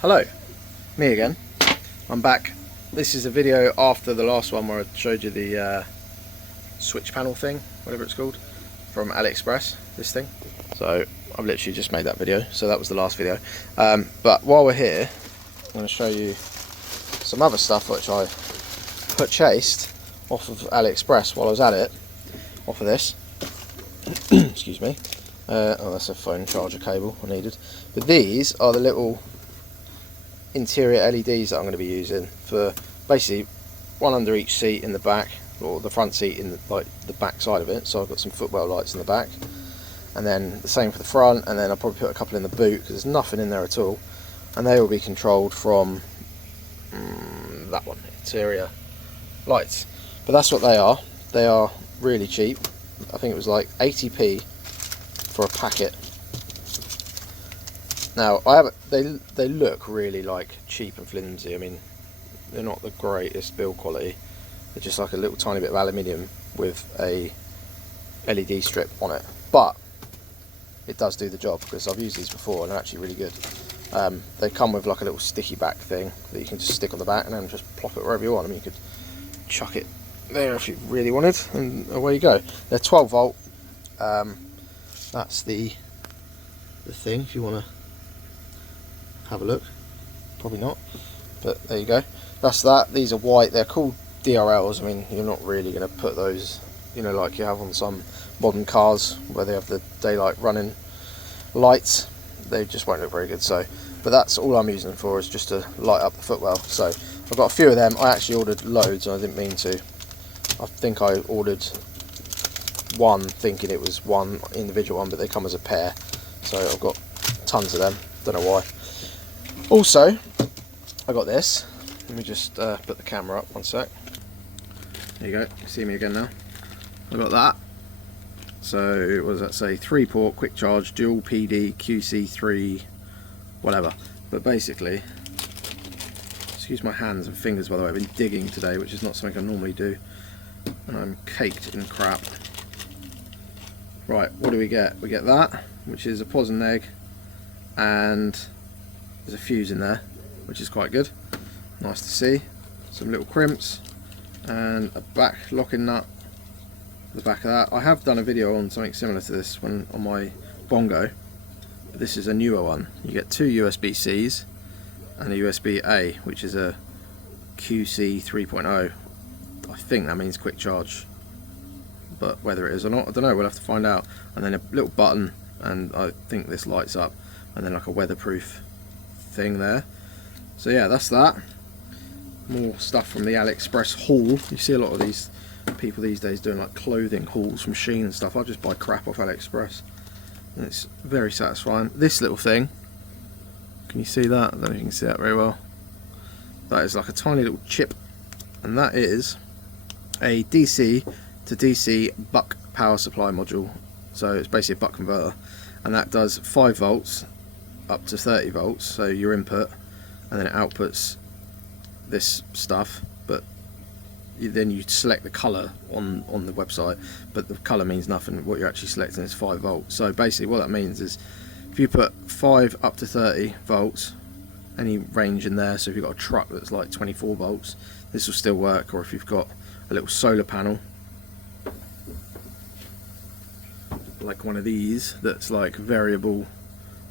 Hello, me again. I'm back. This is a video after the last one where I showed you the switch panel thing, whatever it's called, from AliExpress, this thing. So I've literally just made that video, so that was the last video. But while we're here, I'm going to show you some other stuff which I purchased off of AliExpress while I was at it, off of this. Excuse me. Oh, that's a phone charger cable I needed. But these are the little interior LEDs that I'm going to be using for basically one under each seat in the back, or the front seat in the back side of it. So I've got some footwell lights in the back, and then the same for the front, and then I'll probably put a couple in the boot because there's nothing in there at all, and they will be controlled from that one, interior lights. But that's what they are. They are really cheap. I think it was like 80p for a packet. Now they look really like cheap and flimsy. I mean, they're not the greatest build quality. They're just like a little tiny bit of aluminium with a LED strip on it, but it does do the job because I've used these before and they're actually really good. They come with like a little sticky back thing that you can just stick on the back and then just plop it wherever you want. I mean, you could chuck it there if you really wanted, and away you go. They're 12 volt. That's the thing if you want to have a look. Probably not, but there you go. That's that. These are white. They're called DRLs. I mean, you're not really going to put those, you know, like you have on some modern cars where they have the daylight running lights. They just won't look very good. So, but that's all I'm using them for, is just to light up the footwell. So I've got a few of them. I actually ordered loads and I didn't mean to. I think I ordered one thinking it was one individual one, but they come as a pair. So I've got tons of them. Don't know why. Also, I got this. Let me just put the camera up one sec. There you go. You see me again now. I got that. So what does that say? 3-port quick charge, dual PD, QC3, whatever. But basically, excuse my hands and fingers by the way. I've been digging today, which is not something I normally do, and I'm caked in crap. Right, what do we get? We get that, which is a pos and neg, and there's a fuse in there, which is quite good. Nice to see. Some little crimps and a back locking nut at the back of that. I have done a video on something similar to this one on my Bongo, but this is a newer one. You get two USB-Cs and a USB-A, which is a QC 3.0. I think that means quick charge, but whether it is or not, I don't know. We'll have to find out. And then a little button, and I think this lights up, and then like a weatherproof thing there. So yeah, that's that. More stuff from the AliExpress haul. You see a lot of these people these days doing like clothing hauls from Shein and stuff. I just buy crap off AliExpress and it's very satisfying. This little thing, can you see that? I don't know if you can see that very well. That is like a tiny little chip, and that is a DC to DC buck power supply module. So it's basically a buck converter, and that does 5 volts up to 30 volts, so your input, and then it outputs this stuff. But then you select the colour on the website, but the colour means nothing. What you're actually selecting is 5 volts. So basically what that means is if you put 5 up to 30 volts, any range in there, so if you've got a truck that's like 24 volts, this will still work. Or if you've got a little solar panel like one of these that's like variable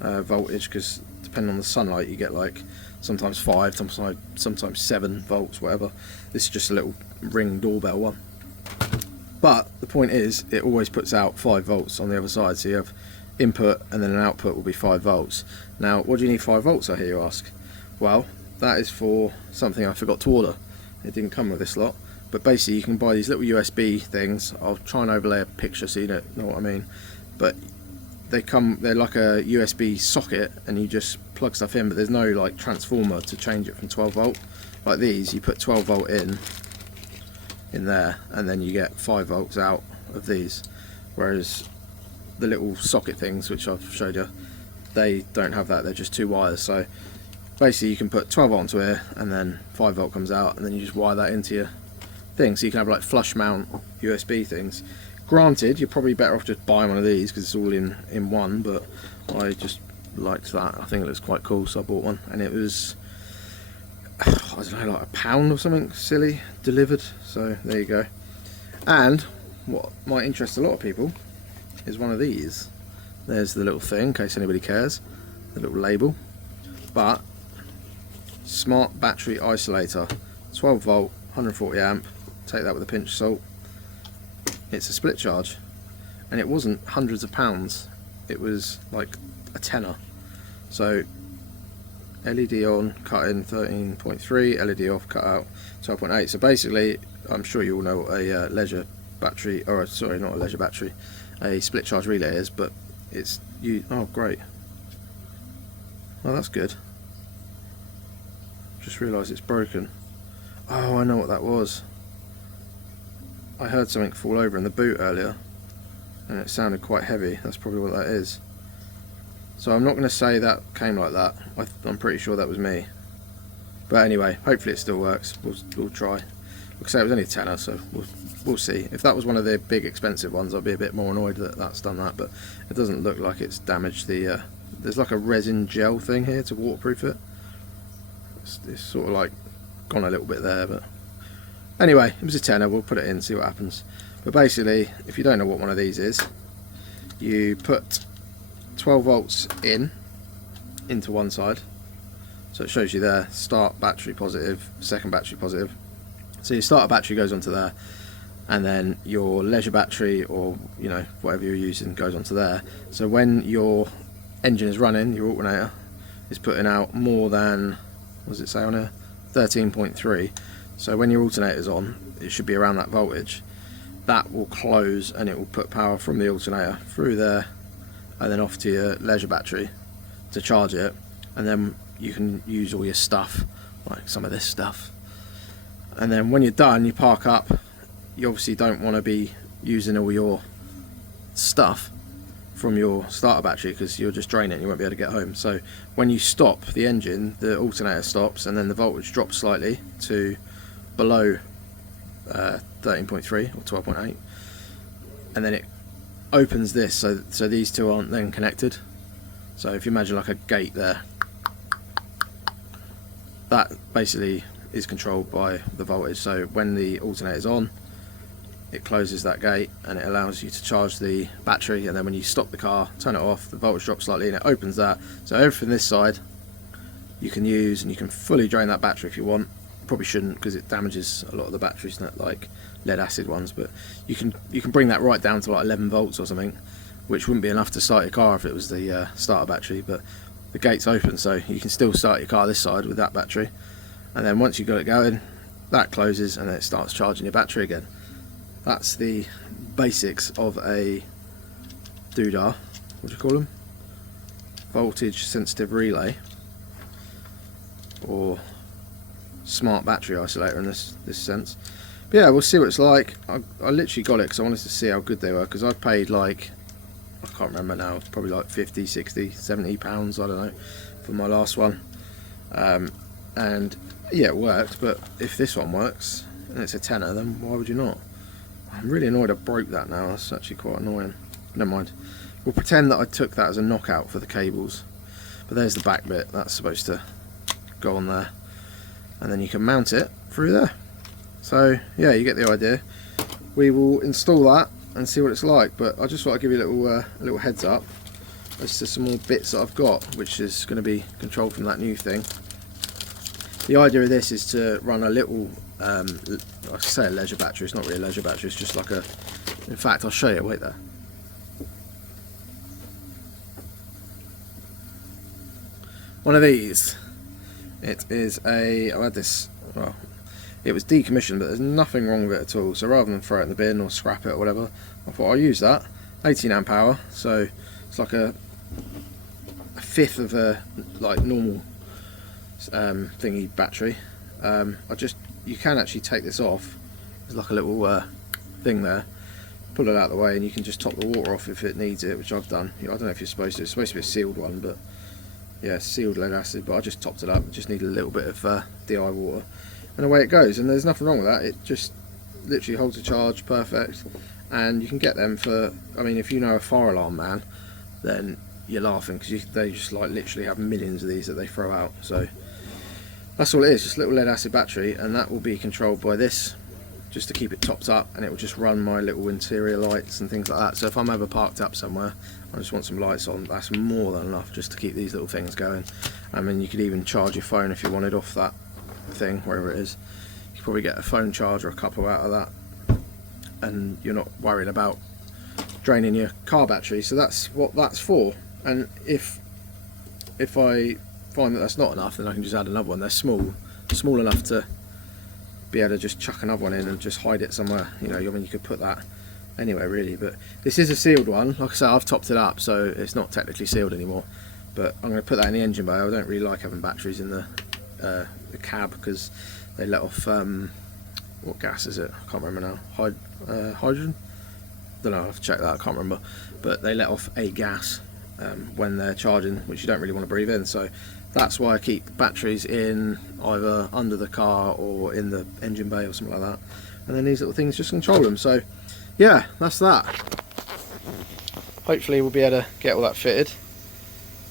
voltage, because depending on the sunlight you get like sometimes 5, sometimes 7 volts, whatever. This is just a little ring doorbell one, but the point is it always puts out 5 volts on the other side. So you have input and then an output will be 5 volts. Now what do you need 5 volts, I hear you ask? Well, that is for something I forgot to order. It didn't come with this lot, but basically you can buy these little USB things. I'll try and overlay a picture so you know what I mean. But they're like a USB socket, and you just plug stuff in, but there's no like transformer to change it from 12 volt. Like these, you put 12 volt in there, and then you get 5 volts out of these. Whereas the little socket things, which I've showed you, they don't have that. They're just 2 wires. So basically you can put 12 volt onto here, and then 5 volt comes out, and then you just wire that into your thing. So you can have like flush mount USB things. Granted, you're probably better off just buying one of these because it's all in one, but I just liked that. I think it looks quite cool, so I bought one, and it was, I don't know, like £1 or something silly delivered. So there you go. And what might interest a lot of people is one of these. There's the little thing, in case anybody cares, the little label. But smart battery isolator, 12 volt, 140 amp. Take that with a pinch of salt. It's a split charge, and it wasn't hundreds of pounds. It was like a tenner. So LED on, cut in 13.3, LED off, cut out 12.8. So basically, I'm sure you all know what a leisure battery, or sorry, not a leisure battery, a split charge relay is, but it's you. Oh, great. Oh, that's good. Just realised it's broken. Oh, I know what that was. I heard something fall over in the boot earlier, and it sounded quite heavy. That's probably what that is. So I'm not going to say that came like that. I'm pretty sure that was me. But anyway, hopefully it still works. We'll try. Like I say, it was only a tenner, so we'll see. If that was one of the big expensive ones, I'd be a bit more annoyed that that's done that. But it doesn't look like it's damaged the. There's like a resin gel thing here to waterproof it. It's sort of like gone a little bit there, but anyway, it was a tenner. We'll put it in, see what happens. But basically, if you don't know what one of these is, you put 12 volts into one side. So it shows you there, start battery positive, second battery positive. So your starter battery goes onto there, and then your leisure battery, or you know, whatever you're using, goes onto there. So when your engine is running, your alternator is putting out more than, what does it say on here, 13.3. so when your alternator's on, it should be around that voltage. That will close, and it will put power from the alternator through there and then off to your leisure battery to charge it, and then you can use all your stuff, like some of this stuff. And then when you're done, you park up. You obviously don't want to be using all your stuff from your starter battery, because you'll just drain it and you won't be able to get home. So when you stop the engine, the alternator stops, and then the voltage drops slightly to below 13.3 or 12.8, and then it opens this, so these two aren't then connected. So if you imagine like a gate there, that basically is controlled by the voltage. So when the alternator is on, it closes that gate and it allows you to charge the battery, and then when you stop the car, turn it off, the voltage drops slightly and it opens that. So everything this side you can use, and you can fully drain that battery if you want. Probably shouldn't, because it damages a lot of the batteries, not like lead acid ones, but you can bring that right down to like 11 volts or something, which wouldn't be enough to start your car if it was the starter battery. But the gate's open, so you can still start your car this side with that battery, and then once you've got it going, that closes and then it starts charging your battery again. That's the basics of a doodah, what do you call them? Voltage sensitive relay, or smart battery isolator in this sense. But yeah, we'll see what it's like. I literally got it because I wanted to see how good they were, because I paid like, I can't remember now, it's probably like 50, 60, 70 pounds, I don't know, for my last one. And yeah, it worked, but if this one works and it's a tenner, then why would you not? I'm really annoyed I broke that now. That's actually quite annoying. Never mind. We'll pretend that I took that as a knockout for the cables. But there's the back bit. That's supposed to go on there. And then you can mount it through there. So yeah, you get the idea. We will install that and see what it's like. But I just thought I'd give you a little heads up as to some more bits that I've got, which is going to be controlled from that new thing. The idea of this is to run a little, I say a leisure battery, it's not really a leisure battery, it's just like a, in fact I'll show you, wait there. One of these, it is a, I had this, well, it was decommissioned, but there's nothing wrong with it at all, so rather than throw it in the bin or scrap it or whatever, I thought I'll use that. 18 amp hour, so it's like a fifth of a like normal thingy battery. You can actually take this off. There's like a little thing there. Pull it out of the way, and you can just top the water off if it needs it, which I've done. I don't know if you're supposed to. It's supposed to be a sealed one, but yeah, sealed lead acid. But I just topped it up. Just need a little bit of DI water, and away it goes. And there's nothing wrong with that. It just literally holds a charge perfect. And you can get them for, I mean, if you know a fire alarm man, then you're laughing, because they just like literally have millions of these that they throw out. So that's all it is, just a little lead acid battery, and that will be controlled by this, just to keep it topped up, and it will just run my little interior lights and things like that. So if I'm ever parked up somewhere, I just want some lights on, that's more than enough just to keep these little things going. I mean, you could even charge your phone if you wanted off that thing, wherever it is. You could probably get a phone charger, a couple out of that, and you're not worried about draining your car battery. So that's what that's for. And if I find that that's not enough, then I can just add another one. They're small enough to be able to just chuck another one in and just hide it somewhere. You know, I mean, you could put that anywhere really, but this is a sealed one. Like I say, I've topped it up, so it's not technically sealed anymore, but I'm going to put that in the engine bay. I don't really like having batteries in the cab, because they let off what gas is it? I can't remember now. Hydrogen? Don't know, I'll have to check that, I can't remember, but they let off a gas when they're charging, which you don't really want to breathe in. So that's why I keep batteries in either under the car or in the engine bay or something like that, and then these little things just control them. So yeah, that's that. Hopefully we'll be able to get all that fitted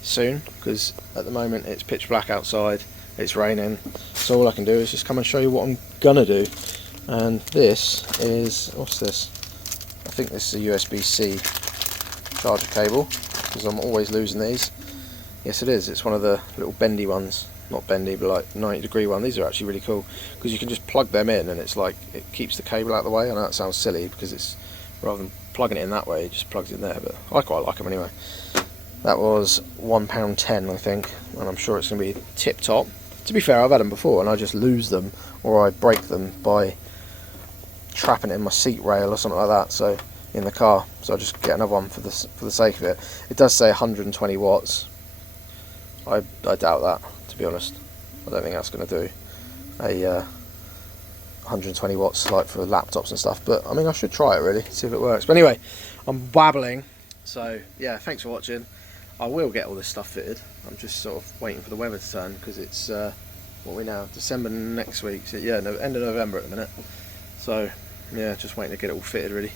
soon, because at the moment it's pitch black outside, it's raining, so all I can do is just come and show you what I'm gonna do. And this is, what's this? I think this is a USB-C charger cable, because I'm always losing these. Yes, it is. It's one of the little bendy ones. Not bendy, but like 90-degree one. These are actually really cool, because you can just plug them in, and it's like, it keeps the cable out of the way. I know that sounds silly, because it's, rather than plugging it in that way, it just plugs in there, but I quite like them anyway. That was £1.10, I think, and I'm sure it's going to be tip top. To be fair, I've had them before, and I just lose them, or I break them by trapping it in my seat rail or something like that, so in the car. So I just get another one for the sake of it. It does say 120 watts. I doubt that, to be honest. I don't think that's going to do a 120 watts like for laptops and stuff, but I mean, I should try it really, see if it works. But anyway, I'm babbling, so yeah, thanks for watching. I will get all this stuff fitted. I'm just sort of waiting for the weather to turn, because it's what are we now, December next week, so yeah, no, end of November at the minute. So yeah, just waiting to get it all fitted really.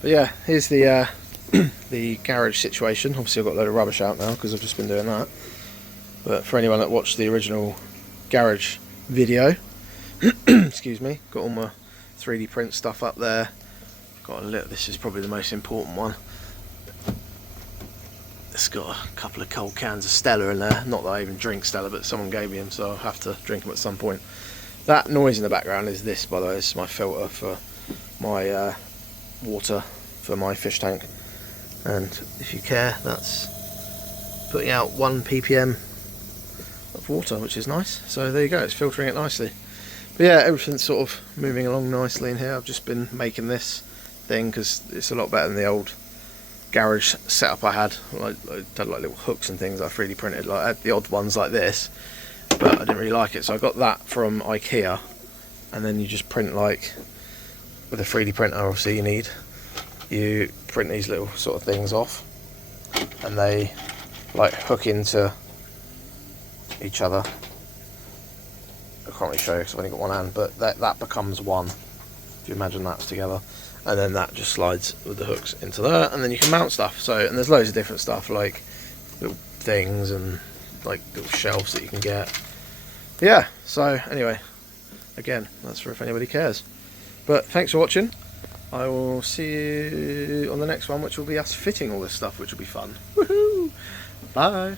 But yeah, here's the the garage situation. Obviously I've got a load of rubbish out now because I've just been doing that, but for anyone that watched the original garage video, excuse me, got all my 3D print stuff up there. Got a little, this is probably the most important one. It's got a couple of cold cans of Stella in there. Not that I even drink Stella, but someone gave me them, so I'll have to drink them at some point. That noise in the background is this, by the way. This is my filter for my water for my fish tank, and if you care, that's putting out 1 ppm of water, which is nice. So there you go, it's filtering it nicely. But yeah, everything's sort of moving along nicely in here. I've just been making this thing because it's a lot better than the old garage setup I had. I had like little hooks and things that I 3D printed, like I had the odd ones like this, but I didn't really like it, so I got that from IKEA. And then you just print, like with a 3D printer, obviously you print these little sort of things off, and they like hook into each other. I can't really show you because I've only got one hand, but that becomes one, if you imagine that's together, and then that just slides with the hooks into there, and then you can mount stuff. So, and there's loads of different stuff, like little things and like little shelves that you can get. Yeah, so anyway, again, that's for if anybody cares. But thanks for watching. I will see you on the next one, which will be us fitting all this stuff, which will be fun. Woohoo! Bye!